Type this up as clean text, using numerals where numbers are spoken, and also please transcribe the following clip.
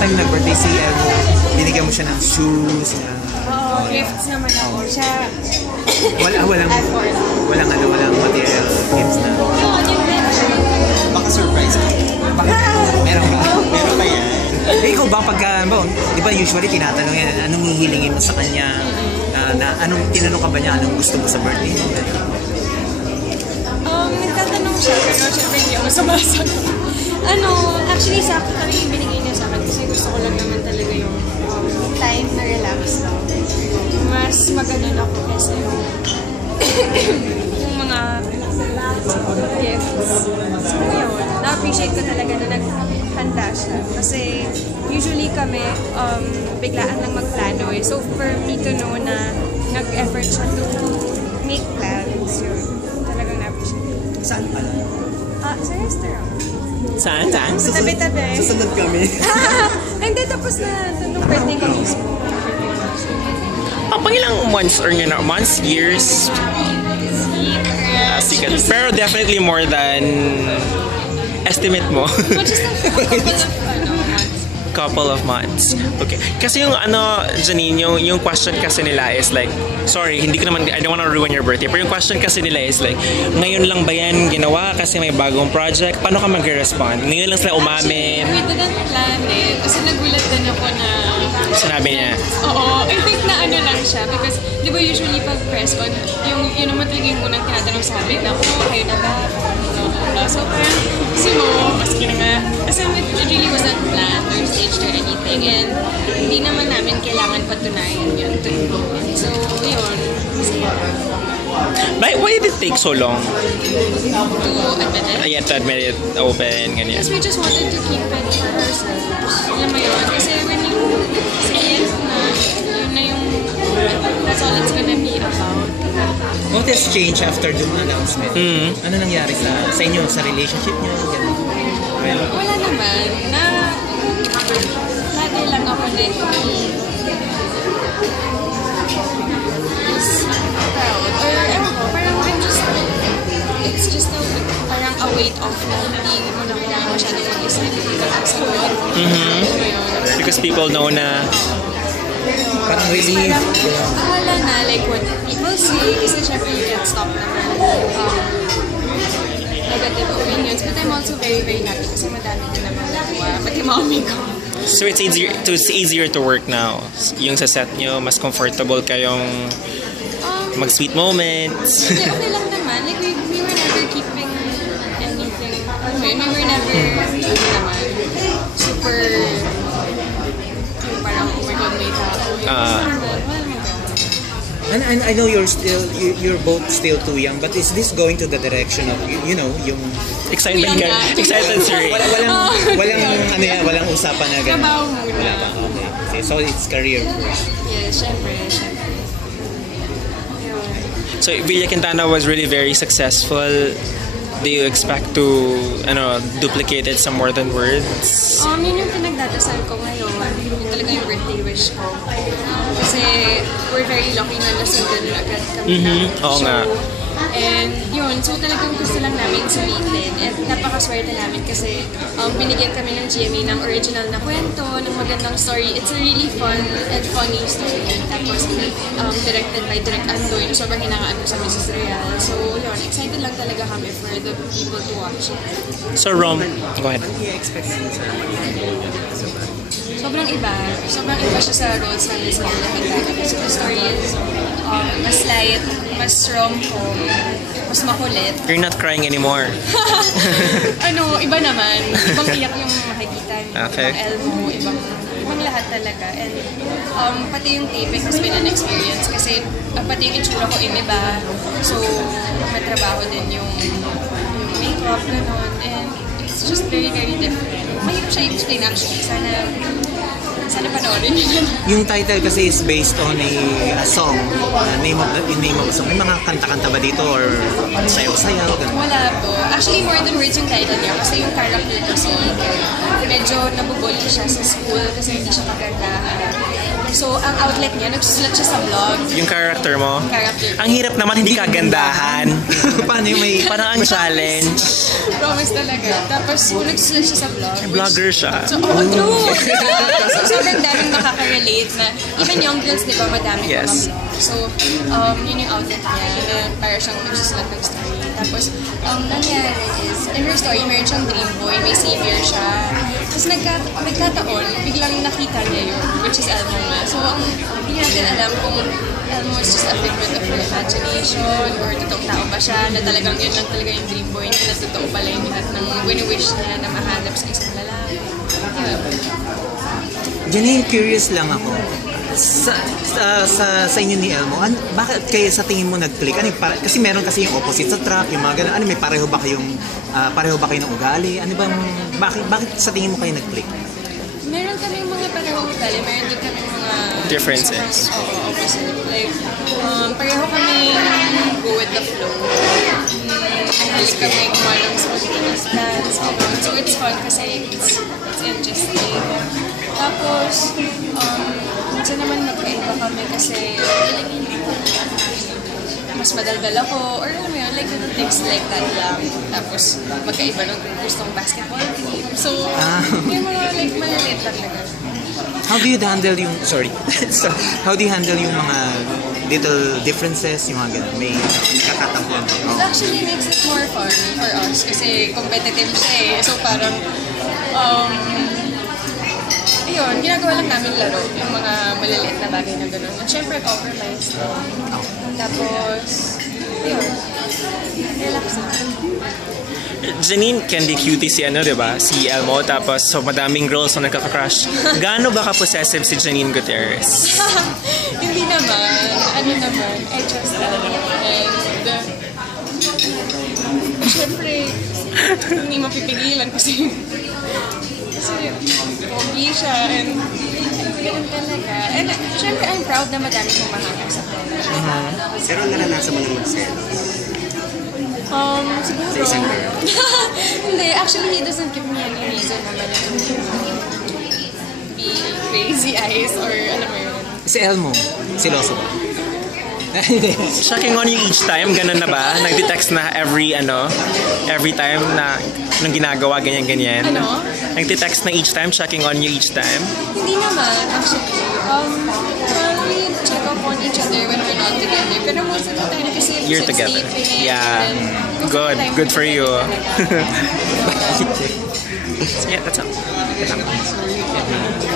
time nag-birthday si Evo, binigyan mo siya ng shoes. Oo, gifts naman ako. Siya... walang material gifts na. Baka surprise ka. Meron ka? Meron ba yan? Ikaw ba pagka, di ba usually tinatanong yan, anong hihilingin mo sa kanya? Tinanong ka ba niya, anong gusto mo sa birthday mo? Nagtatanong siya, pero syempre hindi ako sabasa. Actually sa akin talaga yung binigay niya sa akin kasi gusto ko lang naman talaga yung time na relax lang. Mas maganon ako kasi yung mga gifts. So yun, na-appreciate ko talaga na naghanda siya. Kasi usually kami, biglaan lang magplano eh. So for me to know na nag-effort siya to make plans, yun. Talagang na-appreciate. Saan pala? Sa restaurant. Saan? Sa tabi-tabi. Susunod kami. Hindi, tapos na nung birthday ko mismo. Pang ilang months or months, years? Secret. Pero definitely more than estimate mo. Just a couple of months. Okay. Kasi yung Janine, yung question kasi nila is like, sorry, hindi ko naman, I don't wanna ruin your birthday, pero yung question kasi nila is like, ngayon lang ba yan ginawa kasi may bagong project? Paano ka mag-respond? Ngayon lang sila umamin? We didn't plan it. Kasi nagulat din ako na... Sinabi niya? Oo. I think na lang siya. Because, di ba usually pag press con, yun naman talaga yung unang tinatanong sa amin na, kayo na ba? So parang, kasi maski na nga. Kasi it really wasn't planned or staged or anything. And hindi naman namin kailangan patunayan yun to everyone. So, yun. Why did it take so long? To admit it? Yeah, to admit it, open, ganyan. Because we just wanted to keep it for ourselves. Alam mo yun? Kasi when you say yes na, yun na yung, that's all it's gonna be about. What has changed after the announcement? Ano nangyari sa inyo, sa relationship niyo? Wala naman. Lagi lang ako na proud. Or, ewan ko, parang it's just parang a weight off na hindi mo na kailangan masyadong mag-isip sa God. Because people know na parang relief. Wala na, like what people say, kasi syempre you can't stop naman negative opinions, but I'm also very, very happy kasi madami din naman nagawa, pati mommy ko. So it's easier to work now. Yung sa set nyo, mas comfortable kayong mag-sweet moments. Hindi, okay lang naman. Like, we were never keeping anything. We were never naman super parang, oh my God, may tao. And I know you're both still too young, but is this going to the direction of yung excited si Ray? Walang usapan na ganun. Trabaho muna. Wala ba? Okay. So it's career first. Yes, syempre. So Villa Quintana was really very successful. Do you expect to duplicate it some more than words? Yun yung pinagdadasal ko ngayon. Yun talaga yung birthday wish ko. Kasi we're very lucky na nasundan agad kami ng Oo show. nga. And yun, so talagang gusto lang namin sulitin. At napakaswerte namin kasi binigyan kami ng GMA ng original na kwento, ng magandang story. It's a really fun and funny story. Tapos directed by Direk Andoy, na sobrang hinangaan ko sa Mrs. Real. So yun, excited lang talaga kami for the people to watch it. So Rom, go ahead. Ano i-expect mo sa Sobrang iba. Sobrang iba siya sa roles namin sa mga Quintana. Kasi the story is mas light, mas rom-com, mas makulit. You're not crying anymore. Iba naman. Ibang iyak yung makikita niyo. Okay. Ibang elbow, ibang lahat talaga. And pati yung taping has been an experience kasi pati yung itsura ko iniba. So, may trabaho din yung makeup, gano'n. And it's just very, very different. Mahirap siya i-explain actually. Sana panoorin niyo. Yung title kasi is based on a song. Name of the song. May mga kanta-kanta ba dito or sayaw-sayaw? Wala po. Actually, more than words yung title niya kasi yung character ko si medyo nabubully siya sa school kasi hindi siya kagandahan. So, ang outlet niya, nagsusulat siya sa blog. Yung character mo. Character. Ang hirap naman, hindi kagandahan. Paano yung may... Parang ang challenge. Promise talaga. Tapos, nagsusulat siya sa blog. Vlogger siya. So, true! So, sobrang daming makaka-relate na, even young girls, di ba, madami Yes. pa mag-vlog. So, yun yung outlet niya, na para siyang nagsusulat ng story. Tapos, nangyari is, in her story, meron siyang dream boy, may savior siya. Tapos nagkataon, biglang nakita niya yun, which is Elmo nga. So, hindi natin alam kung Elmo is just a figment of her imagination or totoong tao ba siya, na talagang yun lang talaga yung dream boy niya, na totoo pala yung lahat ng wini-wish niya na mahanap sa isang lalaki. Yun. Janine, curious lang ako. Sa inyo ni Elmo, bakit kayo sa tingin mo nag-click? Kasi meron kasi yung opposite sa track, yung mga ganun. May pareho ba kayo ng ugali? Ano bang, bakit sa tingin mo kayo nag-click? Meron kaming mga parehong ugali, meron din kaming mga Differences. Oo, opposite. Like, pareho kami go with the flow. Like kami gumawa ng spontaneous plans. So it's fun kasi it's interesting. Tapos, minsan naman magkaiba kami kasi mas madaldal ako or alam mo yun, like little things like that lang. Tapos, magkaiba ng gustong basketball team. So, yung mga like maliliit lang na gano'n. How do you handle yung, how do you handle yung mga little differences, yung mga ganun? May nakakatampuan ba? It actually makes it more fun for us kasi competitive siya eh. So parang, ayun, ginagawa lang namin laro, yung mga maliliit na bagay na gano'n. At syempre, compromise. Tapos, ayun, relax lang. Janine, candy cutie si di ba? Si Elmo, tapos so madaming girls na nagkaka-crush. Gaano ba ka-possessive si Janine Gutierrez? Hindi naman. Ano naman, I trust Elmo. And, syempre, hindi mapipigilan kasi pogi siya and ganun talaga. And syempre, I'm proud na madami kong mahangap sa kanya. Pero naranasan mo ng mag-selos. Siguro. Sa isang girl. Hindi, actually, he doesn't give me any reason naman to be crazy eyes or ano mo yun. Si Elmo, siloso ba? Checking on you each time, ganun na ba? Nagde-text na every time na nung ginagawa, ganyan-ganyan. Ano? Nagde-text na each time, checking on you each time. Hindi naman, actually. We check up on each other when we're not together. Pero most of the time kasi You're since together. dating, Yeah. and most of the Good. time, Good for you. talaga. Yeah, that's all.